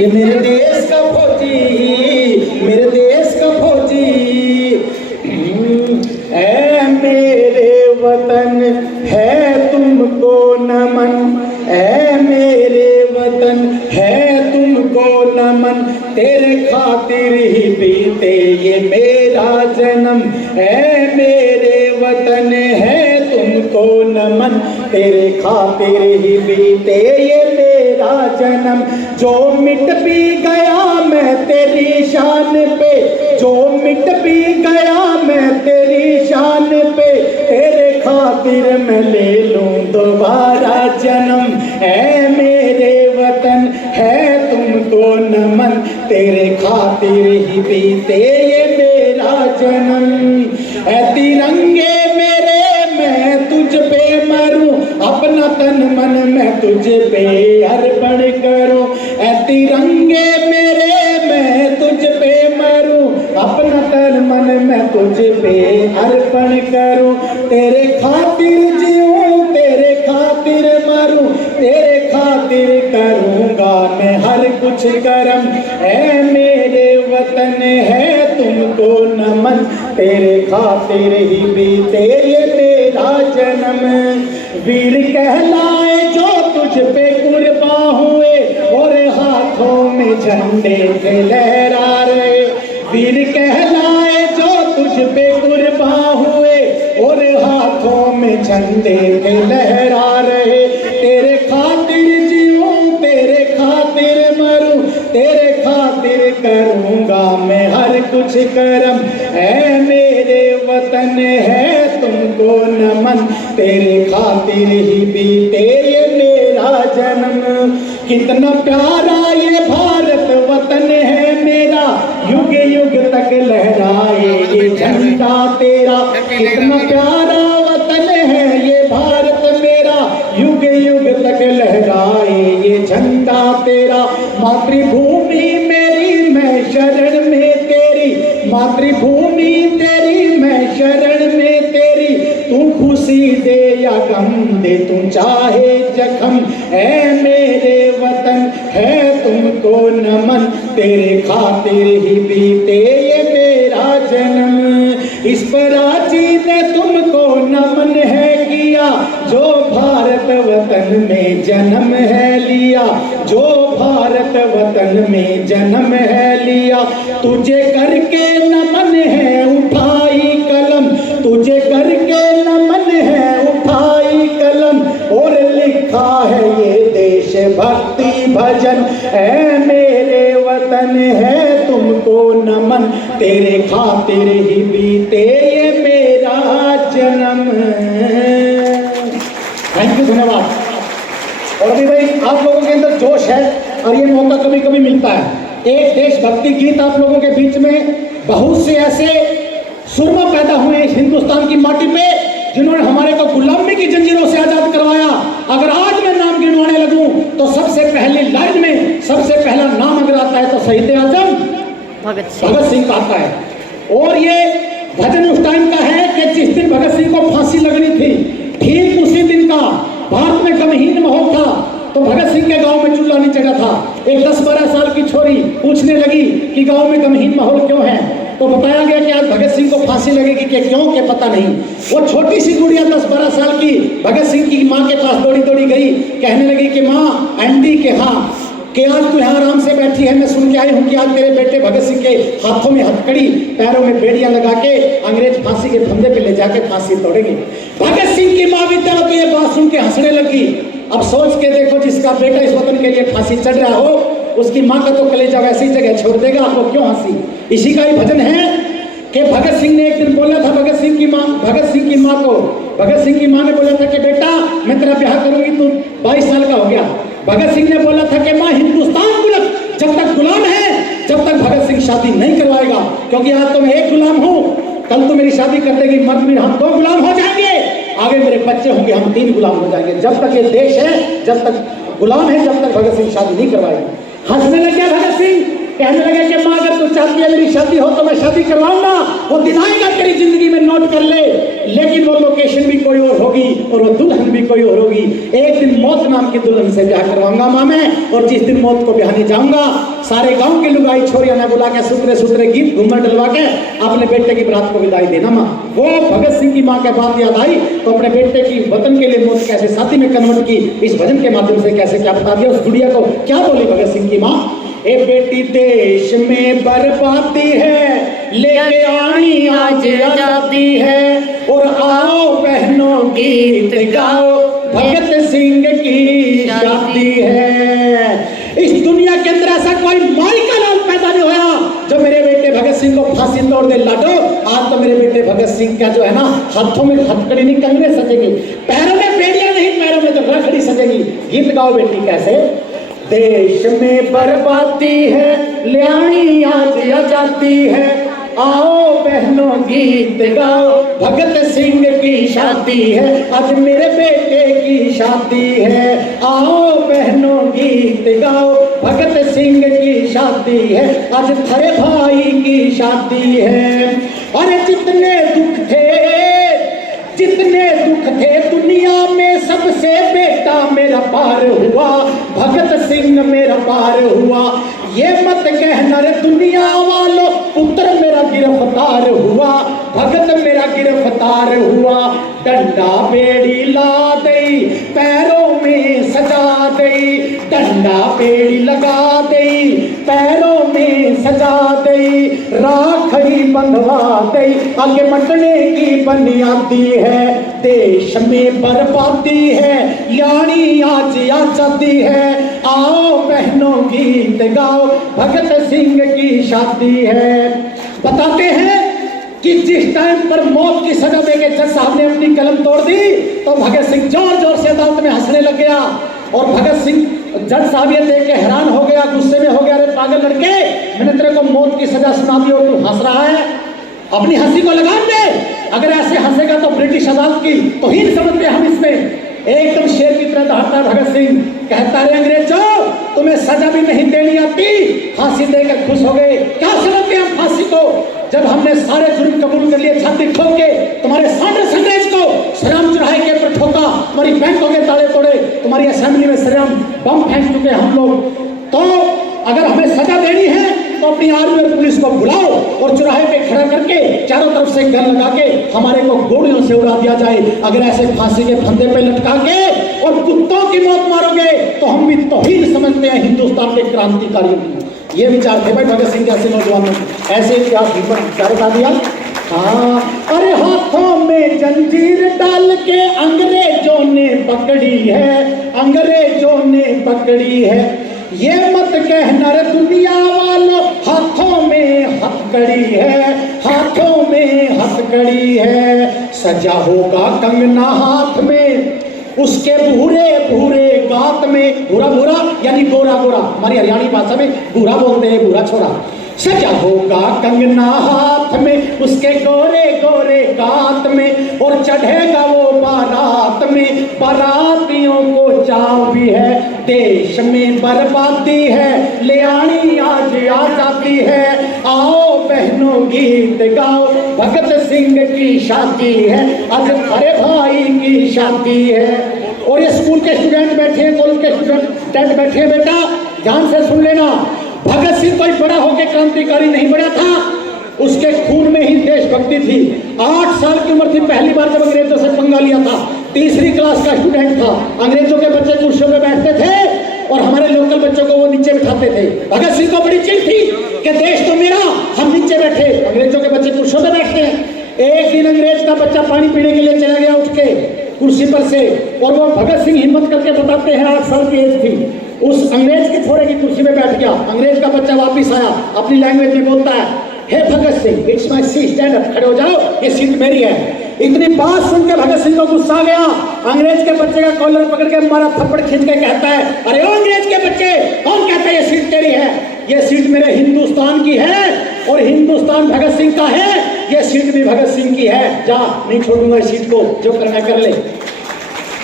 ये मेरे देश का फौजी, मेरे देश का फौजी। ऐ मेरे वतन है तुमको नमन, ऐ मेरे वतन है तुमको नमन, तेरे खातिर ही बीते ये मेरा जन्म। ऐ मेरे वतन है तुमको नमन, तेरे खातिर ही बीते ये मेरा जन्म। जो मिट भी गया मैं तेरी शान पे, जो मिट भी गया मैं तेरी शान पे, तेरे खातिर मैं ले लूं दोबारा जन्म। ऐ मेरे वतन है तुमको नमन, तेरे खातिर ही बीते ये मेरा जन्म। ऐ तिरंगे मेरे मैं तुझ पे मरूं, अपना तन मन मैं तुझ पे अर्पण करूं। ऐ तिरंगे मेरे मैं तुझ पे मरूं, अपना तन मन मैं तुझ पे अर्पण करूं। तेरे खातिर जीऊं, तेरे खातिर मरूं, तेरे खातिर करूंगा मैं हर कुछ कर्म। ऐ मेरे वतन है तुमको नमन, तेरे खातिर ही बीते ये मेरा जन्म। वीर कहलाए जो तुझ पे कुर्बान हुए, और हाथों में झंडे थे लहरा रहे। वीर कहलाए जो तुझ पे कुर्बान हुए, और हाथों में झंडे थे लहरा रहे। तेरे खातिर जीऊं, तेरे खातिर मरूं, तेरे खातिर करूंगा मैं हर कुछ कर्म। ऐ मेरे वतन है तुमको नमन, तेरे खातिर ही बीते ये मेरा जन्म। कितना प्यारा ये भारत वतन है मेरा, युग युग तक लहराए ये झंडा तेरा। कितना प्यारा वतन है ये भारत मेरा, युग युग तक लहराए ये झंडा तेरा। मातृभूमि मेरी मैं शरण में तेरी, मातृभूमि तेरी मैं शरण में तेरी। तू खुशी दे या गम दे तू चाहे जख्म, ऐ मेरे वतन है तुमको नमन, तेरे खातिर ही बीते ये मेरा जन्म। इस प्राची ने तुमको नमन है किया, जो भारत वतन में जन्म है लिया, जो भारत वतन में जन्म है लिया। तुझे करके नमन है उठाई कलम, तुझे करके नमन है उठाई कलम, और लिखा है ये देश भक्ति भजन। ऐ मेरे वतन है तुमको नमन, तेरे खातिर ही बीते ये मेरा जन्म। थैंक यू, धन्यवाद। और अभी भाई आप लोगों के अंदर जोश है, और ये मौका कभी कभी मिलता है। एक देशभक्ति गीत आप लोगों के बीच में, बहुत से ऐसे सुरमा पैदा हुए इस हिंदुस्तान की माटी पे, जिन्होंने हमारे को गुलामी की जंजीरों से आजाद करवाया। अगर आज मैं नाम गिनवाने लगूं तो सबसे पहली लाइन में सबसे पहला नाम अगर आता है तो शहीद आजम भगत सिंह का आता है। और ये भजन उस टाइम का है कि जिस दिन भगत सिंह को फांसी लगनी थी, ठीक उसी दिन का भारत में गमहीन माहौल था। तो भगत सिंह के गांव में चूल्हा नहीं चढ़ा था। एक 10-12 साल की छोरी पूछने लगी कि गांव में गमहीन माहौल क्यों है, तो बताया गया कि आज भगत सिंह को फांसी लगेगी कि क्यों के पता नहीं। वो छोटी सी गुड़िया 10-12 साल की भगत सिंह की माँ के पास दौड़ी दौड़ी गई, कहने लगी कि माँ आंटी के हाँ कि आज तू यहाँ आराम से बैठी है, मैं सुन के आई हूँ कि आज तेरे बेटे भगत सिंह के हाथों में हथकड़ी, पैरों में बेड़ियां लगा के अंग्रेज फांसी के फंदे पे ले जाके फांसी तोड़ेंगे। भगत सिंह की माँ विद्या तो ये बात सुन के हंसने लगी। अब सोच के देखो, जिसका बेटा इस वतन के लिए फांसी चढ़ रहा हो, उसकी माँ का तो कलेजा वैसी जगह छोड़ देगा, आपको क्यों हंसी। इसी का ही भजन है कि भगत सिंह ने एक दिन बोला था भगत सिंह की माँ को, भगत सिंह की माँ ने बोला था कि बेटा मैं तेरा ब्याह करूंगी, तू 22 साल का हो गया। भगत सिंह ने बोला था कि माँ हिंदुस्तान मुल्क जब तक गुलाम है, जब तक भगत सिंह शादी नहीं करवाएगा, क्योंकि आज तो मैं एक गुलाम हूँ, कल तो मेरी शादी कर देगी, मर्द भी हम 2 गुलाम हो जाएंगे, आगे मेरे बच्चे होंगे, हम 3 गुलाम हो जाएंगे। जब तक ये देश है, जब तक गुलाम है, जब तक भगत सिंह शादी नहीं करवाएगा। हंसने लग गया भगत सिंह कहने लगे कि माँ अगर तू चाहती है मेरी शादी हो तो मैं शादी करवाऊंगा, वो दिन आएगा तेरी जिंदगी में, नोट कर ले, लेकिन वो लोकेशन भी कोई और होगी और वो दुल्हन भी कोई और होगी। एक दिन मौत नाम की दुल्हन से ब्याह करवाऊंगा माँ मैं, और जिस दिन मौत को ब्याहने जाऊंगा सारे गांव के लुगाई छोरियां ने बुला के सूत्रे सूत्रे गीत घूमर डलवा के अपने बेटे की बरात को विदाई देना माँ। वो भगत सिंह की माँ के बात याद आई तो अपने बेटे की वतन के लिए मौत कैसे शादी में कन्वर्ट की, इस भजन के माध्यम से कैसे क्या बता दिया। उस गुड़िया को क्या बोली भगत सिंह की माँ, ए बेटी देश में बर्बादी है, लेके आनी आज आजादी है, और आओ बहनों गीत गाओ, भगत सिंह की शादी है। इस दुनिया के अंदर ऐसा कोई माई का नाम पैदा नहीं होया जो मेरे बेटे भगत सिंह को फांसी तोड़ दे लाडो। आज तो मेरे बेटे भगत सिंह का जो है ना, हाथों में हथकड़ी नहीं कंगने सजेगी, पैरों में बेड़ियां नहीं, पैरों में तो रखड़ी सजेगी। गीत गाओ बेटी कैसे, देश में बर्बादी है, ले आनी आज आजादी है, आओ बहनों गीत गाओ, भगत सिंह की शादी है, आज मेरे बेटे की शादी है, आओ बहनों गीत गाओ, भगत सिंह की शादी है, आज थारे भाई की शादी है। और जितने दुख थे दुनिया में, सबसे बेटा मेरा पार हुआ, भगत सिंह मेरा पार हुआ। ये मत कहना रे दुनिया वालों, पुत्र मेरा गिरफ्तार हुआ, भगत मेरा गिरफ्तार हुआ। डंडा बेड़ी ला दई, पैरों में सजा दई, डंडा बेड़ी लगा दई, पैरों में सजा दई, राखड़ी बंधवा दई, आगे मटने की बुनियादी है। देश में बर्बादी है, यानी आज आजादी है, आओ बहनों गीत गाओ, भगत सिंह की शादी है। बताते हैं कि जिस टाइम पर मौत की सजा देके जज साहब ने अपनी कलम तोड़ दी तो भगत सिंह जोर जोर से अदालत में हंसने लग गया। और भगत सिंह, जज साहब ये देख के हैरान हो गया, गुस्से में हो गया, अरे पागल लड़के, मैंने तेरे को मौत की सजा सुना दी और तू हंस रहा है, अपनी हंसी को लगाम दे। अगर ऐसे हंसेगा तो ब्रिटिश अदालत की तौहीन समझते हम इसमें। एकदम शेर की तरह दहाड़ता है भगत सिंह, कहता है अंग्रेजों तुम्हें सजा भी नहीं देनी आती, फांसी देकर खुश हो गए। क्या समझते हैं हम फांसी को, जब हमने सारे जुर्म कबूल कर लिए, छाती ठोक के तुम्हारे सामने अंग्रेज को सलाम चढ़ाए के पर ठोका, तुम्हारी बैंकों के ताले तोड़े, तुम्हारी असेंबली में सरेआम बम फेंक चुके हम लोग। तो अगर हमें सजा देनी है तो अपनी आर्मी और पुलिस को बुलाओ और चौराहे पे खड़ा करके चारों तरफ से गन लगा के हमारे को गोलियों से उड़ा दिया जाए। अगर ऐसे फांसी के फंदे पे लटका के और कुत्तों की मौत मारोगे तो हम भी तौहीन समझते हैं हिंदुस्तान के क्रांतिकारियों की। ये विचार थे भाई भगत सिंह जैसे नौजवानों, ऐसे इतिहास विचार बता दिया। हाँ, अरे हाथों में जंजीर डाल के अंग्रेजों ने पकड़ी है, अंग्रेजों ने पकड़ी है। ये मत कहना रे दुनिया वालों, हाथों में हथकड़ी है, हाथों में हथकड़ी है। सजा होगा कंगना हाथ में, उसके भूरे भूरे गात में, भूरा भूरा यानी गोरा गोरा, हमारी हरियाणी भाषा में भूरा बोलते हैं, भूरा छोरा। सजा होगा कंगना हाथ में, उसके गोरे गोरे गात में, और चढ़ेगा वो बारात में, बारातियों को चाव भी है। देश में बर्बादी है, ले आनी आज आजादी है, आओ बहनों गीत गाओ, भगत सिंह की शादी है, आज हरे भाई की शादी है। और ये स्कूल के स्टूडेंट बैठे हैं, कॉलेज के स्टूडेंट बैठे हैं, बेटा ध्यान से सुन लेना। भगत सिंह कोई बड़ा होकर क्रांतिकारी नहीं बना था, उसके खून में ही देशभक्ति थी। 8 साल की उम्र थी पहली बार जब अंग्रेजों से पंगा लिया था, तीसरी क्लास का स्टूडेंट था। अंग्रेजों के बच्चे कुर्सियों पे बैठते थे और हमारे लोकल बच्चों को वो नीचे बिठाते थे। भगत सिंह को बड़ी चिढ़ थी कि देश तो मेरा, हम नीचे बैठे, अंग्रेजों के बच्चे कुर्सियों पे बैठते हैं। एक दिन अंग्रेज का बच्चा पानी पीने के लिए चला गया उठ के कुर्सी पर से, और वो भगत सिंह हिम्मत करके बताते हैं 8 साल की एज थी, उस अंग्रेज के छोरे की कुर्सी में बैठ गया। अंग्रेज का बच्चा वापिस आया, अपनी लैंग्वेज में बोलता है, hey Bhagat Singh it's my seat, stand up, खड़े हो जाओ, ये सीट मेरी है। इतनी बात सुन के भगत सिंह को गुस्सा आ गया, अंग्रेज के बच्चे का कॉलर पकड़ के मारा, थप्पड़ खींच के कहता है, अरे ओ अंग्रेज के बच्चे, कौन कहता है ये सीट तेरी है? ये सीट मेरे हिंदुस्तान की है और हिंदुस्तान भगत सिंह का है, ये सीट भी भगत सिंह की है, जा नहीं छोड़ूंगा इस सीट को, जो करना कर ले।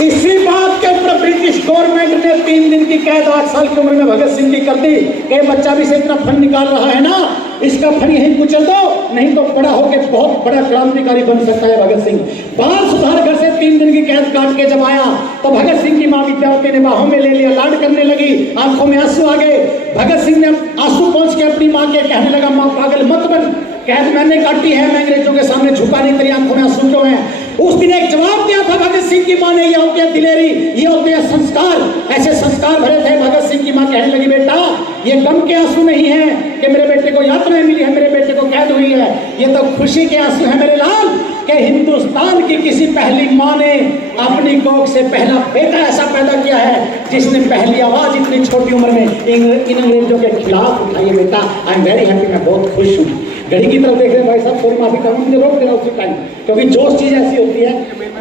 इसी बात के ऊपर ब्रिटिश गवर्नमेंट ने 3 दिन की कैद 8 साल की उम्र में भगत सिंह की कर दी कि बच्चा भी से इतना फंड निकाल रहा है ना, इसका फंड यहीं कुचल दो, नहीं तो बड़ा होकर बहुत बड़ा क्रांतिकारी बन सकता है भगत सिंह। बाल सुधार घर से 3 दिन की कैद काट के जब आया तो भगत सिंह की मां विद्यावती ने बाहों में ले लिया, लाड करने लगी, आंखों में आंसू आ गए। भगत सिंह ने आंसू पहुंच के अपनी मां के कहने लगा, मां पागल मत बन, कैद मैंने काटी है, मैं अंग्रेजों के सामने झुका नहीं, तेरी आंखों में आंसू क्यों है। उस दिन एक जवाब दिया था भगत सिंह की मां ने, ये होते हैं दिलेरी, ये होते हैं संस्कार। ऐसे संस्कार भरे थे। भगत सिंह की मां कहने लगी, बेटा ये गम के आंसू नहीं है कि मेरे बेटे को यातनाएं मिली है, मेरे बेटे को कैद हुई है, ये तो खुशी के आंसू है मेरे लाल कि हिंदुस्तान की किसी पहली मां ने अपनी कोख से पहला बेटा ऐसा पैदा किया है जिसने पहली आवाज इतनी छोटी उम्र में इन अंग्रेजों के खिलाफ उठाई है। बेटा आई एम वेरी हैप्पी, मैं बहुत खुश हूँ। घड़ी की तरफ देख रहे हैं भाई साहब, थोड़ी माफी चाहूंगा, मुझे रोक देना उसी टाइम, क्योंकि जोश चीज ऐसी होती है,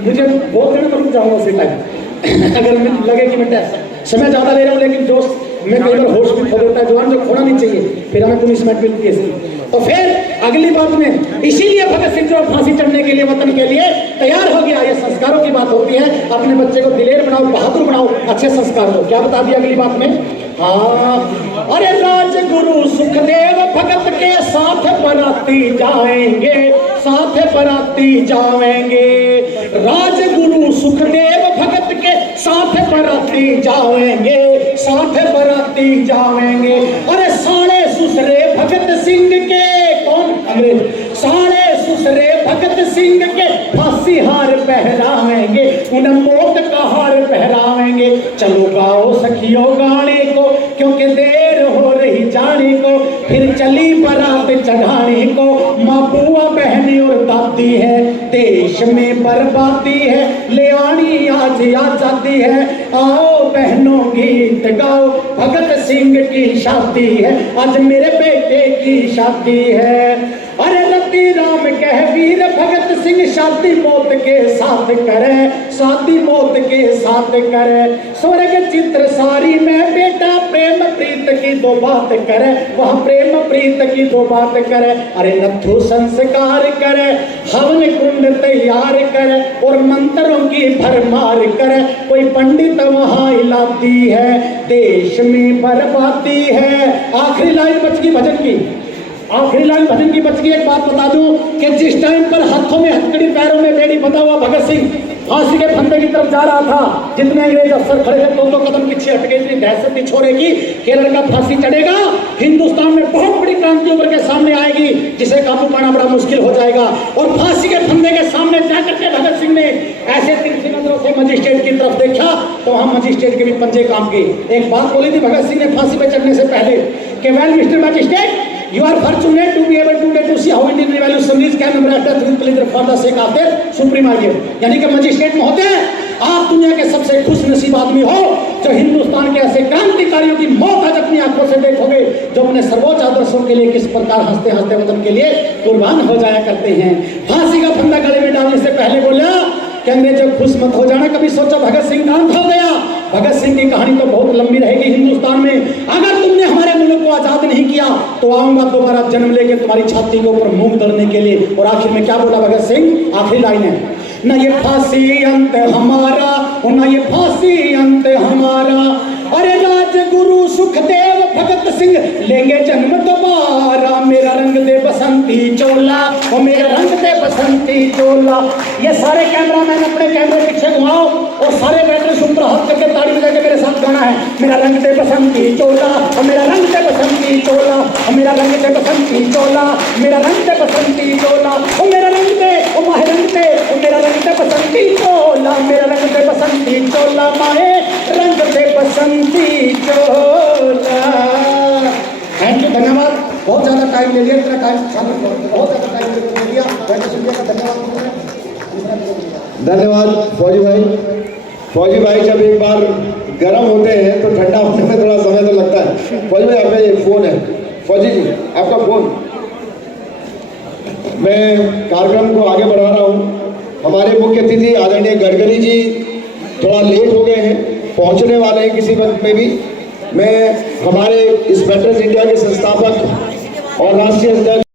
मुझे बोल देना तो रुक जाऊंगा उसी टाइम। अगर लगे कि मैं समय ज्यादा ले रहा हूँ लेकिन जोश में कई बार होश भी खो देता है, जवान जो खोना नहीं चाहिए, फिर हमें पनिशमेंट मिलती है। तो फिर अगली बात में इसीलिए भगत सिंह जो फांसी चढ़ने के लिए वतन के लिए तैयार हो गया। ये संस्कारों की बात होती है, अपने बच्चे को दिलेर बनाओ, बहादुर बनाओ, अच्छे संस्कार दो। क्या बता दिया अगली बात में? हाँ, अरे राजगुरु सुखदेव भगत के साथ बराती जाएंगे, साथ बराती जाएंगे। राजगुरु सुखदेव भगत के साथ बराती जाएंगे, साथ बराती जाएंगे। अरे साले सुसरे भगत सिंह के, कौन? अंग्रेज। साले सुसरे भगत सिंह के फांसी हार पहराएंगे, उन्हें मौत का हार पहराएंगे। चलो गाओ सखियों गाने को, क्योंकि देर हो रही जाने को, फिर चली बारात चढ़ाने को। माँ बुआ बहनी और दादी है, देश में बर्बादी है, ले आनी आज आजादी है। आओ बहनों गीत गाओ, भगत सिंह की शादी है, आज मेरे बेटे की शादी है। अरे रति राम कह वीर भगत सिंह, शादी मौत के साथ करे, शादी मौत के साथ करे। स्वर्ग चित्र सारी में बेटा प्रेम प्रीत की दो बात करे, वह प्रेम प्रीत की दो बात करे। अरे नथु संस्कार करे, हवन कुंड तैयार करे, और मंत्रों की भरमार करे। कोई पंडित वहां हिलाती है, देश में बर्बादी है। आखिरी लाइन बच गई भजन की, आखिरी लाइन भजन की बच गई। एक बात बता दूं कि जिस टाइम पर हाथों में हथकड़ी पैरों में बेड़ी बंधा हुआ भगत सिंह फांसी के फंदे की तरफ जा रहा था, जितने अंग्रेज अफसर खड़े थे 2-2 कदम पीछे हट गए। इतनी दहशत थी छोरे की कि लड़का फांसी चढ़ेगा, हिंदुस्तान में बहुत बड़ी क्रांति उभर के सामने आएगी, जिसे काबू पाना बड़ा मुश्किल हो जाएगा। और फांसी के फंदे के सामने जाकर के भगत सिंह ने ऐसे तिरछी नजरों से मजिस्ट्रेट की तरफ देखा तो वहां मजिस्ट्रेट के भी पंजे काम किए। एक बात बोली थी भगत सिंह ने फांसी पे चढ़ने से पहले कि well mister magistrate, you are fortunate to be able to see how Indian revolutionaries can embrace with pleasure for the sake of their supreme ideal। यानी कि मजिस्ट्रेट महोदय, आप दुनिया के सबसे खुश नसीब आदमी हो जो हिंदुस्तान के ऐसे क्रांतिकारियों की मौत आज अपनी आंखों से देखोगे, जो अपने सर्वोच्च आदर्शों के लिए किस प्रकार हंसते हंसते वतन के लिए कुर्बान हो जाया करते हैं। फांसी का फंदा गले में डालने से पहले बोला कि अंग्रेजों खुश मत हो जाना। कभी सोचा भगत सिंह कांत हो गया। भगत सिंह की कहानी तो बहुत लंबी रहेगी हिंदुस्तान में। अगर तुमने हमारे मुल्क को आजाद नहीं किया तो आऊंगा दोबारा जन्म लेके तुम्हारी छाती के ऊपर मूंग दलने के लिए। और आखिर में क्या बोला भगत सिंह? आखिरी लाइन है, न ये फांसी अंत हमारा, न ये फांसी अंत हमारा। अरे राजगुरु सुखदेव भगत सिंह लेंगे जन्म दोबारा। मेरा रंग दे बसंती चोला, और मेरा रंग दे बसंती चोला। ये सारे कैमरामैन अपने कैमरे पीछे घुमाओ और सारे बैटरी ऊपर हाथ करके ताड़ी बजा के मेरे साथ गाना है। मेरा रंग दे बसंती चोला, और मेरा रंग दे बसंती चोला, और मेरा रंग दे बसंती चोला, मेरा रंग दे बसंती चोला, और मेरा रंग दे, ओ माहे रंग दे, और मेरा रंग दे बसंती चोला, मेरा रंग दे बसंती चोला, माहे रंग दे बसंती चोला। थैंक यू, धन्यवाद। बहुत ज्यादा टाइम ले लिया, इतना टाइम बहुत ज्यादा टाइम ले लिया। धन्यवाद फौजी भाई। फौजी भाई जब एक बार गर्म होते हैं तो ठंडा होने में थोड़ा समय तो लगता है। फौजी भाई आपका ये फोन है, फौजी जी आपका फोन। मैं कार्यक्रम को आगे बढ़ा रहा हूँ। हमारे मुख्य अतिथि आदरणीय गडकरी जी थोड़ा लेट हो गए हैं, पहुँचने वाले हैं किसी वक्त में भी। मैं हमारे इस वेटरन्स इंडिया के संस्थापक और राष्ट्रीय अध्यक्ष